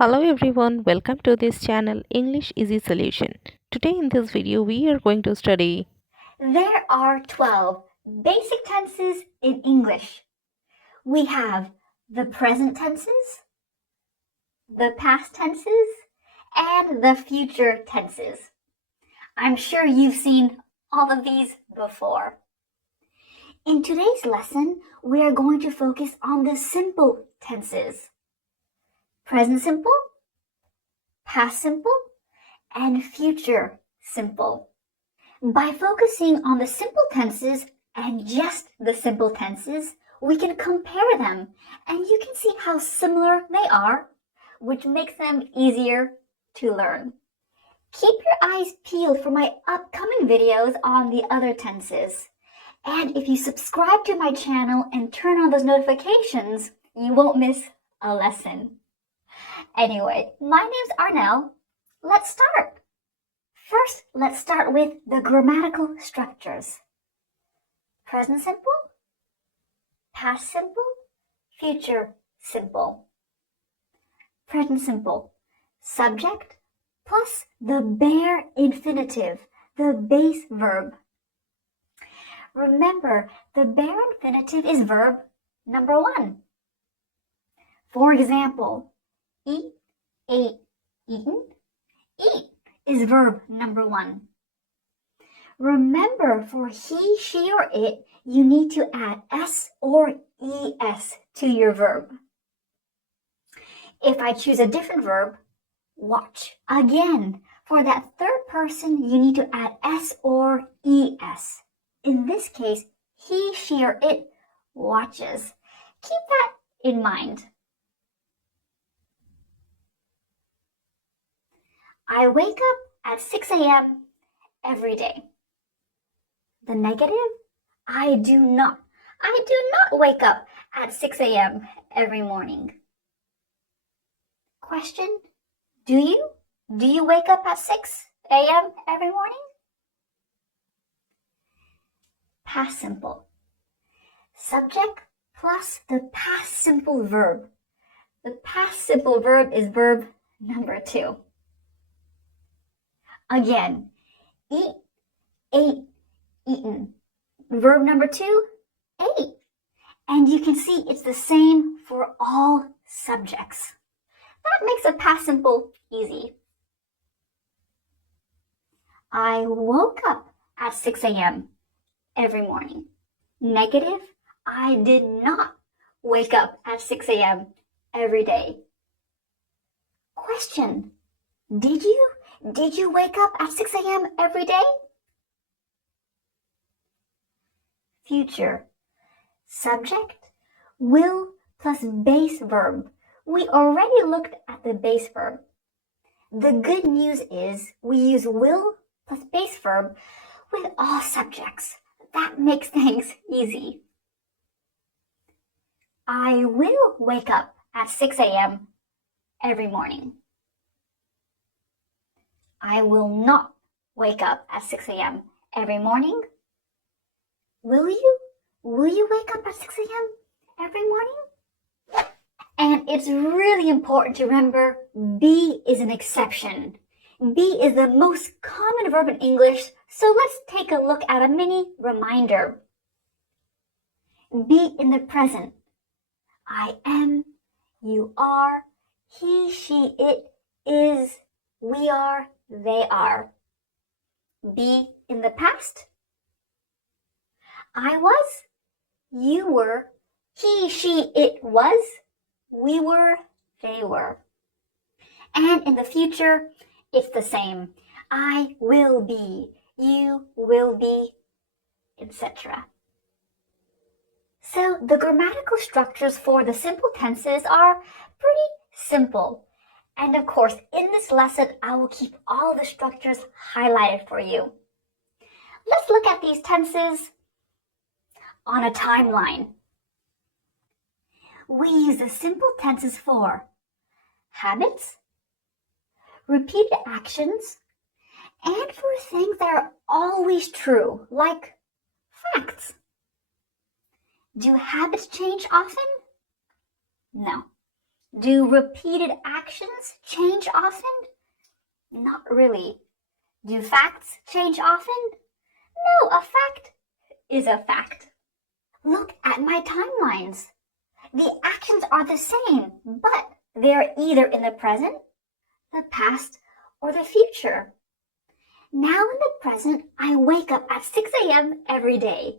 Hello everyone, welcome to this channel English Easy Solution. Today in this video we are going to study. There are 12 basic tenses in English. We have the present tenses, the past tenses, and the future tenses. I'm sure you've seen all of these before. In today's lesson, we are going to focus on the simple tenses. Present simple, past simple, and future simple. By focusing on the simple tenses and just the simple tenses, we can compare them and you can see how similar they are, which makes them easier to learn. Keep your eyes peeled for my upcoming videos on the other tenses. And if you subscribe to my channel and turn on those notifications, you won't miss a lesson. Anyway, my name's Arnell. Let's start. First, let's start with the grammatical structures. Present simple, past simple, future simple. Present simple, subject plus the bare infinitive, the base verb. Remember, the bare infinitive is verb number 1. For example, eat, ate, eaten, eat is verb number 1. Remember, for he, she, or it, you need to add s or es to your verb. If I choose a different verb, watch, again, for that third person, you need to add s or es. In this case, he, she, or it watches. Keep that in mind. I wake up at 6 a.m. every day. The negative, I do not wake up at 6 a.m. every morning. Question, do you wake up at 6 a.m. every morning? Past simple. Subject plus the past simple verb. The past simple verb is verb number 2. Again, eat, ate, eaten. Verb number 2, ate. And you can see it's the same for all subjects. That makes a past simple easy. I woke up at 6 a.m. every morning. Negative, I did not wake up at 6 a.m. every day. Question, did you wake up at 6 a.m. every day? Future. Subject, will plus base verb. We already looked at the base verb. The good news is we use will plus base verb with all subjects. That makes things easy. I will wake up at 6 a.m. every morning. I will not wake up at 6 a.m. every morning. Will you? Will you wake up at 6 a.m. every morning? And it's really important to remember be is an exception. Be is the most common verb in English, so let's take a look at a mini reminder. Be in the present. I am, you are, he, she, it is, we are, they are. Be in the past. I was, you were, he, she, it was, we were, they were. And in the future, it's the same. I will be, you will be, etc. So the grammatical structures for the simple tenses are pretty simple. And of course, in this lesson, I will keep all the structures highlighted for you. Let's look at these tenses on a timeline. We use the simple tenses for habits, repeated actions, and for things that are always true, like facts. Do habits change often? No. Do repeated actions change often? Not really. Do facts change often? No, a fact is a fact. Look at my timelines. The actions are the same, but they are either in the present, the past, or the future. Now in the present, I wake up at 6 a.m. every day.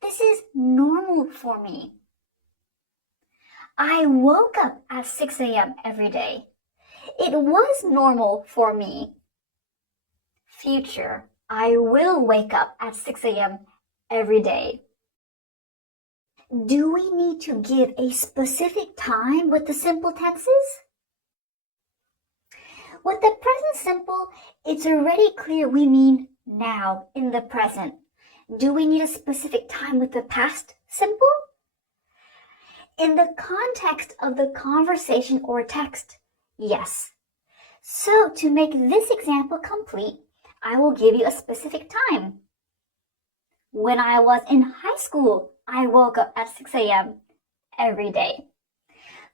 This is normal for me. I woke up at 6 a.m. every day. It was normal for me. Future, I will wake up at 6 a.m. every day. Do we need to give a specific time with the simple tenses? With the present simple, it's already clear we mean now, in the present. Do we need a specific time with the past simple? In the context of the conversation or text, yes. So to make this example complete, I will give you a specific time. When I was in high school, I woke up at 6 a.m. every day.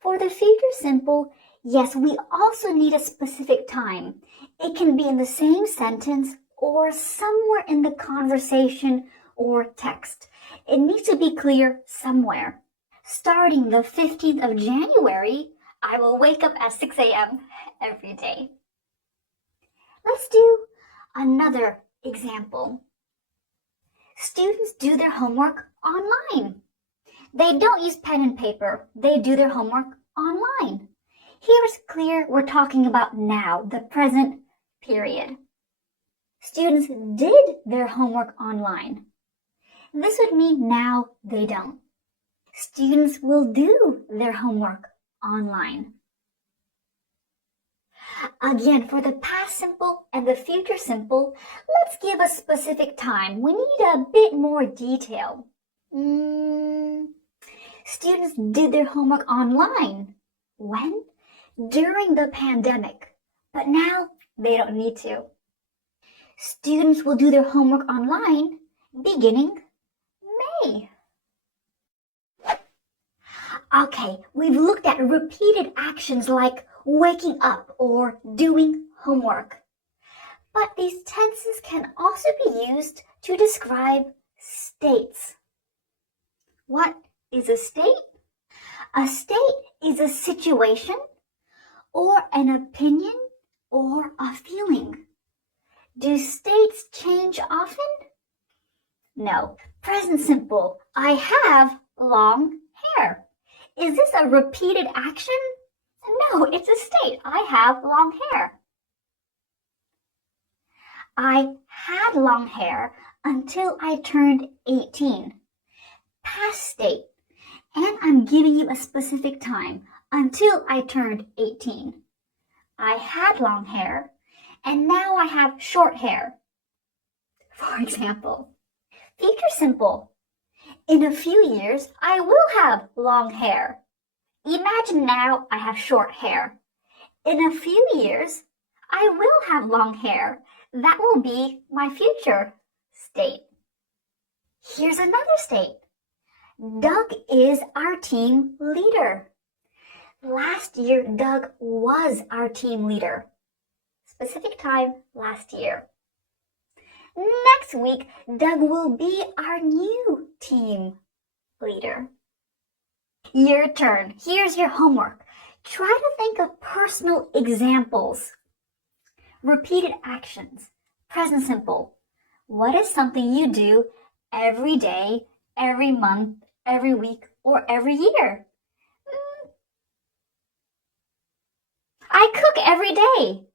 For the future simple, yes, we also need a specific time. It can be in the same sentence or somewhere in the conversation or text. It needs to be clear somewhere. Starting the 15th of January, I will wake up at 6 a.m. every day. Let's do another example. Students do their homework online. They don't use pen and paper. They do their homework online. Here it's clear we're talking about now, the present period. Students did their homework online. This would mean now they don't. Students will do their homework online. Again, for the past simple and the future simple, let's give a specific time. We need a bit more detail. Students did their homework online. When? During the pandemic. But now they don't need to. Students will do their homework online beginning May. Okay, we've looked at repeated actions like waking up or doing homework. But these tenses can also be used to describe states. What is a state? A state is a situation or an opinion or a feeling. Do states change often? No. Present simple. I have long hair. Is this a repeated action? No, it's a state. I have long hair. I had long hair until I turned 18. Past state. And I'm giving you a specific time, until I turned 18. I had long hair, and now I have short hair. For example, future simple. In a few years, I will have long hair. Imagine now I have short hair. In a few years, I will have long hair. That will be my future state. Here's another state. Doug is our team leader. Last year, Doug was our team leader. Specific time, last year. Next week, Doug will be our new team leader. Your turn. Here's your homework. Try to think of personal examples. Repeated actions. Present simple. What is something you do every day, every month, every week, or every year? I cook every day.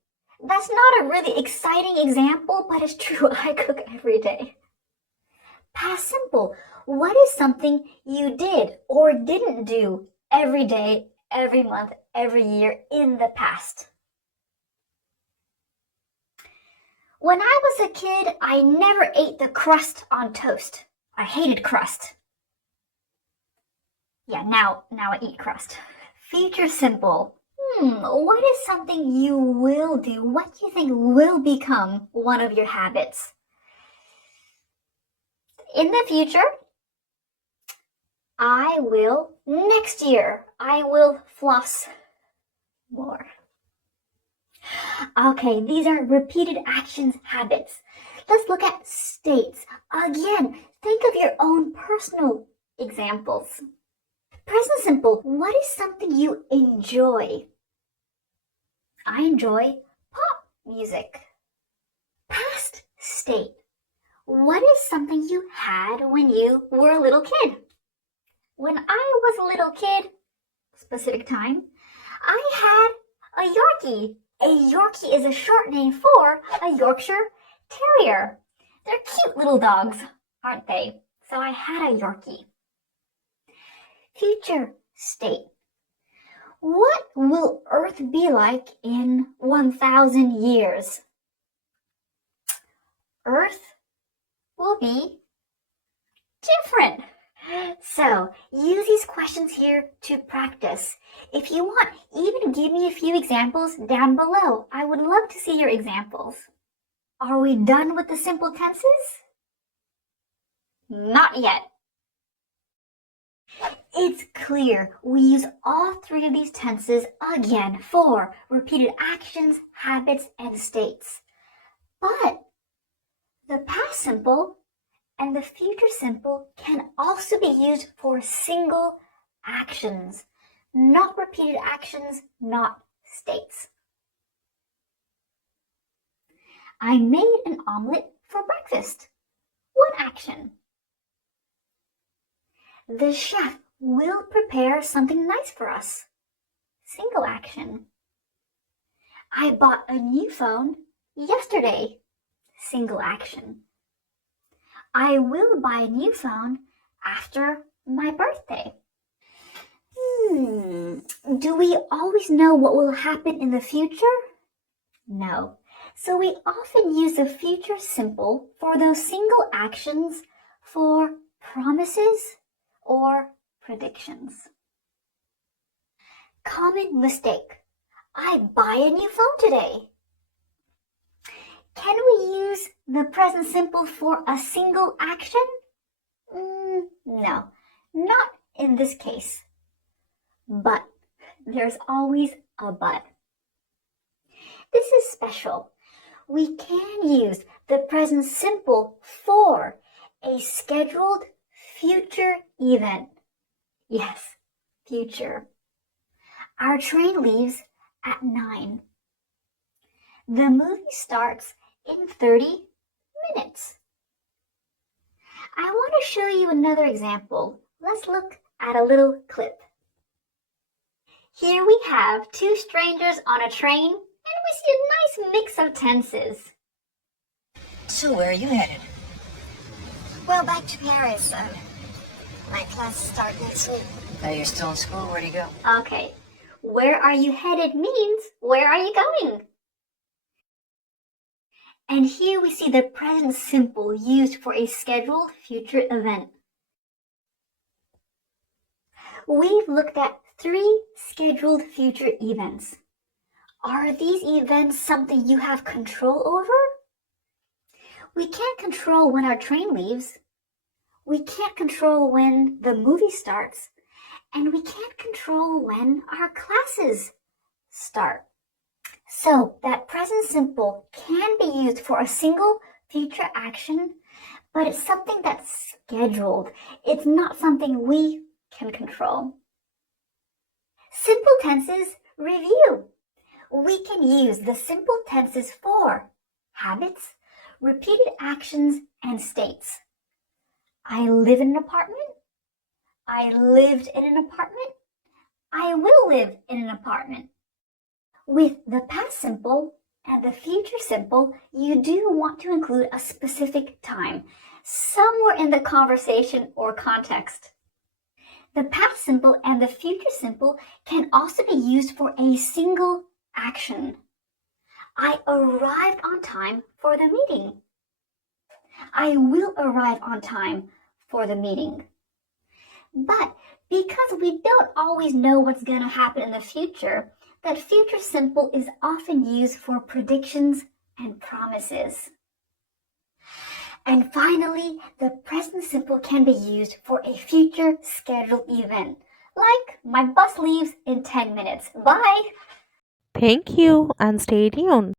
That's not a really exciting example, but it's true. I cook every day. Past simple. What is something you did or didn't do every day, every month, every year in the past? When I was a kid, I never ate the crust on toast. I hated crust. Yeah, now I eat crust. Future simple. What is something you will do? What do you think will become one of your habits? In the future, next year, I will floss more. Okay, these are repeated actions, habits. Let's look at states. Again, think of your own personal examples. Present simple, what is something you enjoy? I enjoy pop music. Past state, what is something you had when you were a little kid? When I was a little kid, specific time, I had a Yorkie. A Yorkie is a short name for a Yorkshire Terrier. They're cute little dogs, aren't they? So I had a Yorkie. Future state. What will Earth be like in 1,000 years? Earth will be different. So use these questions here to practice. If you want, even give me a few examples down below. I would love to see your examples. Are we done with the simple tenses? Not yet. It's clear we use all three of these tenses again for repeated actions, habits, and states. But the past simple and the future simple can also be used for single actions, not repeated actions, not states. I made an omelet for breakfast. What action? The chef will prepare something nice for us. Single action. I bought a new phone yesterday. Single action. I will buy a new phone after my birthday. Do we always know what will happen in the future? No. So we often use the future simple for those single actions for promises or predictions. Common mistake. I buy a new phone today. Can we use the present simple for a single action? No, not in this case. But there's always a but. This is special. We can use the present simple for a scheduled future event. Yes, future. Our train leaves at 9. The movie starts in 30 minutes. I want to show you another example. Let's look at a little clip. Here we have two strangers on a train, and we see a nice mix of tenses. So where are you headed? Well, back to Paris. My classes start next week. Oh, you're still in school? Where do you go? Okay, where are you headed means where are you going? And here we see the present simple used for a scheduled future event. We've looked at 3 scheduled future events. Are these events something you have control over? We can't control when our train leaves. We can't control when the movie starts. And we can't control when our classes start. So that present simple can be used for a single future action, but it's something that's scheduled. It's not something we can control. Simple tenses review. We can use the simple tenses for habits, repeated actions, and states. I live in an apartment. I lived in an apartment. I will live in an apartment. With the past simple and the future simple, you do want to include a specific time, somewhere in the conversation or context. The past simple and the future simple can also be used for a single action. I arrived on time for the meeting. I will arrive on time for the meeting. But because we don't always know what's going to happen in the future, that future simple is often used for predictions and promises. And finally, the present simple can be used for a future scheduled event, like my bus leaves in 10 minutes. Bye! Thank you and stay tuned.